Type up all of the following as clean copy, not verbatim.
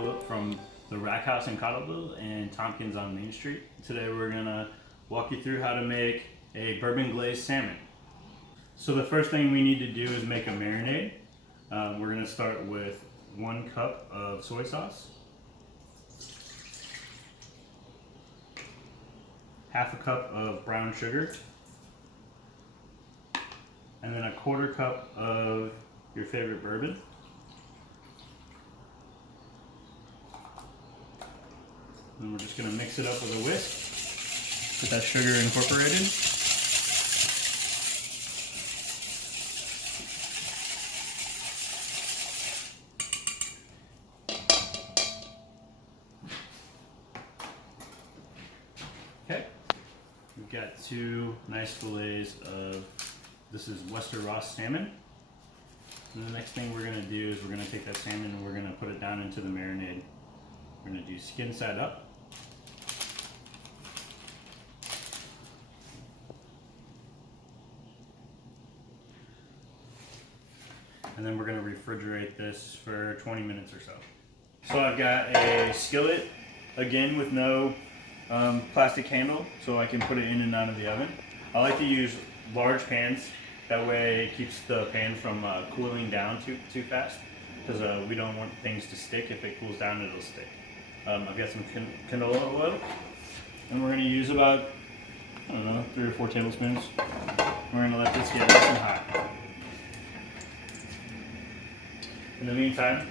Philip from the Rack House in Cottleville and Tompkins on Main Street. Today we're gonna walk you through how to make a bourbon glazed salmon. So the first thing we need to do is make a marinade. We're gonna start with 1 cup of soy sauce, half a cup of brown sugar, and then a 1/4 cup of your favorite bourbon. And we're just going to mix it up with a whisk, get that sugar incorporated. Okay, we've got 2 nice fillets of, this is Wester Ross salmon. And the next thing we're going to do is we're going to take that salmon and we're going to put it down into the marinade. We're going to do skin side up. And then we're going to refrigerate this for 20 minutes or so. So I've got a skillet, again with no plastic handle, so I can put it in and out of the oven. I like to use large pans, that way it keeps the pan from cooling down too fast, because we don't want things to stick. If it cools down, it'll stick. I've got some canola oil, and we're going to use about, I don't know, 3 or 4 tablespoons. We're going to let this get nice and hot. In the meantime,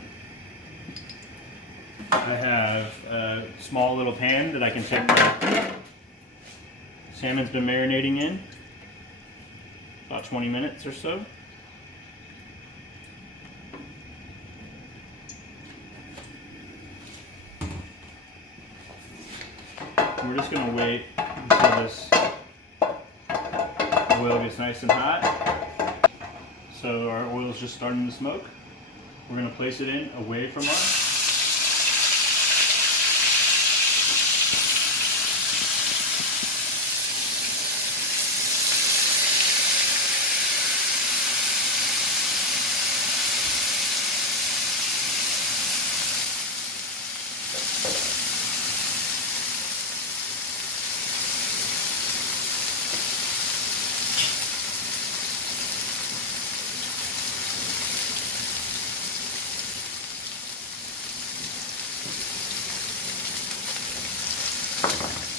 I have a small little pan that I can take my salmon's been marinating in, about 20 minutes or so. We're just going to wait until this oil gets nice and hot. So our oil is just starting to smoke. We're going to place it in away from us.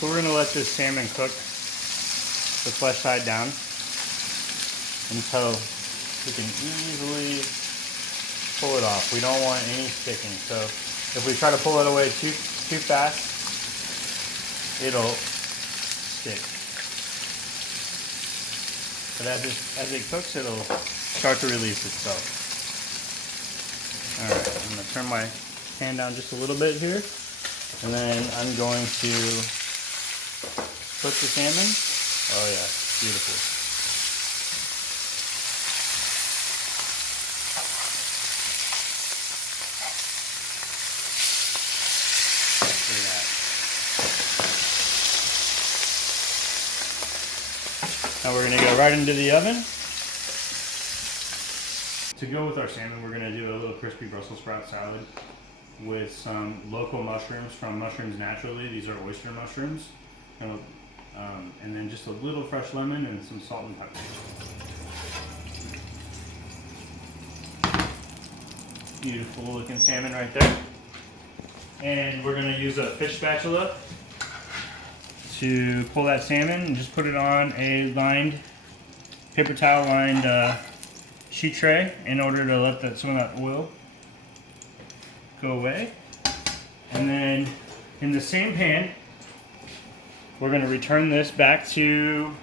So we're going to let this salmon cook the flesh side down until we can easily pull it off. We don't want any sticking. So if we try to pull it away too fast, it'll stick. But as it cooks, it'll start to release itself. Alright, I'm going to turn my pan down just a little bit here. And then I'm going to put the salmon. Oh yeah, beautiful. Look at that. Now we're going to go right into the oven. To go with our salmon, we're going to do a little crispy Brussels sprout salad with some local mushrooms from Mushrooms Naturally. These are oyster mushrooms. And then just a little fresh lemon and some salt and pepper. Beautiful looking salmon right there. And we're going to use a fish spatula to pull that salmon and just put it on a paper towel lined sheet tray in order to let some of that oil go away. And then in the same pan, we're going to return this back to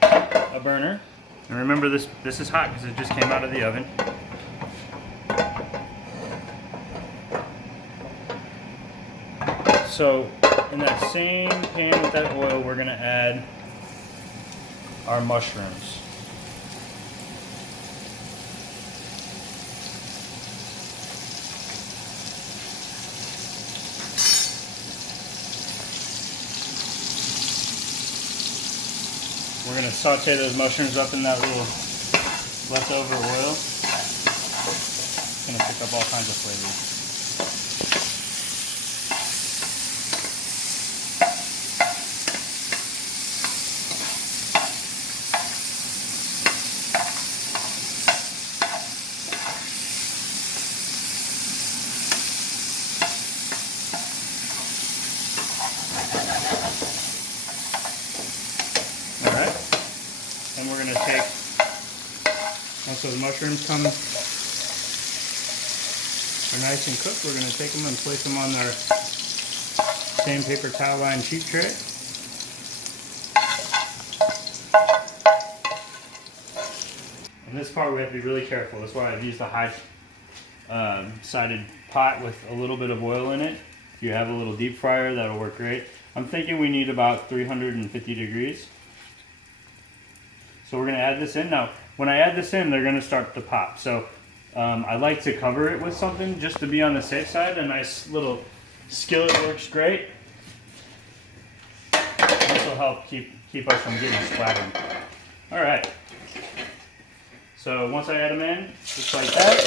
a burner. And remember, this is hot because it just came out of the oven. So in that same pan with that oil, we're going to add our mushrooms. We're going to saute those mushrooms up in that little leftover oil. It's going to pick up all kinds of flavors. Then we're gonna take, once those mushrooms are nice and cooked, we're gonna take them and place them on our same paper towel lined sheet tray. And this part we have to be really careful. That's why I've used a high sided pot with a little bit of oil in it. If you have a little deep fryer, that'll work great. I'm thinking we need about 350 degrees. So we're gonna add this in. Now, when I add this in, they're gonna start to pop. So I like to cover it with something just to be on the safe side. A nice little skillet works great. This will help keep us from getting splattered. All right. So once I add them in, just like that,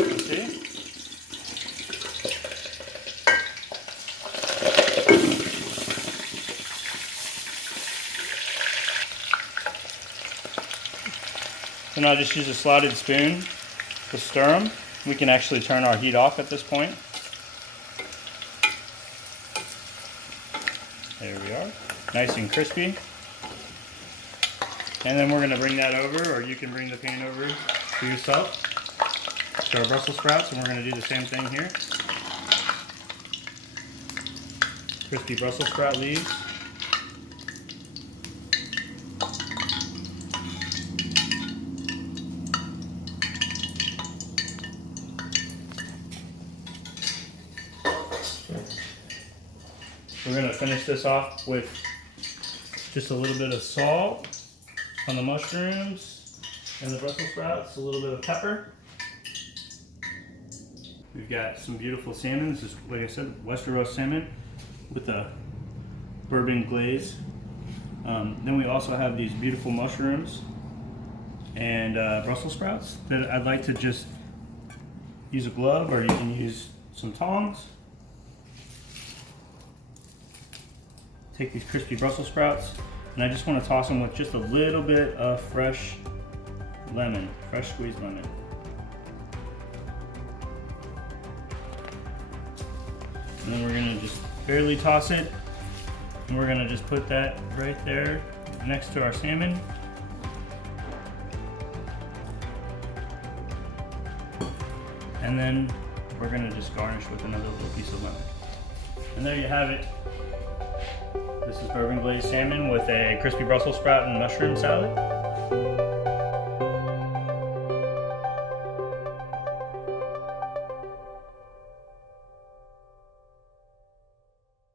you see? So now just use a slotted spoon to stir them. We can actually turn our heat off at this point. There we are, nice and crispy. And then we're going to bring that over, or you can bring the pan over to yourself, to our Brussels sprouts, and we're going to do the same thing here. Crispy Brussels sprout leaves. We're going to finish this off with just a little bit of salt on the mushrooms and the Brussels sprouts, a little bit of pepper. We've got some beautiful salmon. This is, like I said, Westeros salmon with a bourbon glaze. Then we also have these beautiful mushrooms and Brussels sprouts that I'd like to just use a glove, or you can use some tongs. Take these crispy Brussels sprouts, and I just want to toss them with just a little bit of fresh lemon, fresh squeezed lemon. And then we're going to just barely toss it, and we're going to just put that right there next to our salmon. And then we're going to just garnish with another little piece of lemon. And there you have it. This is bourbon glazed salmon with a crispy Brussels sprout and mushroom salad.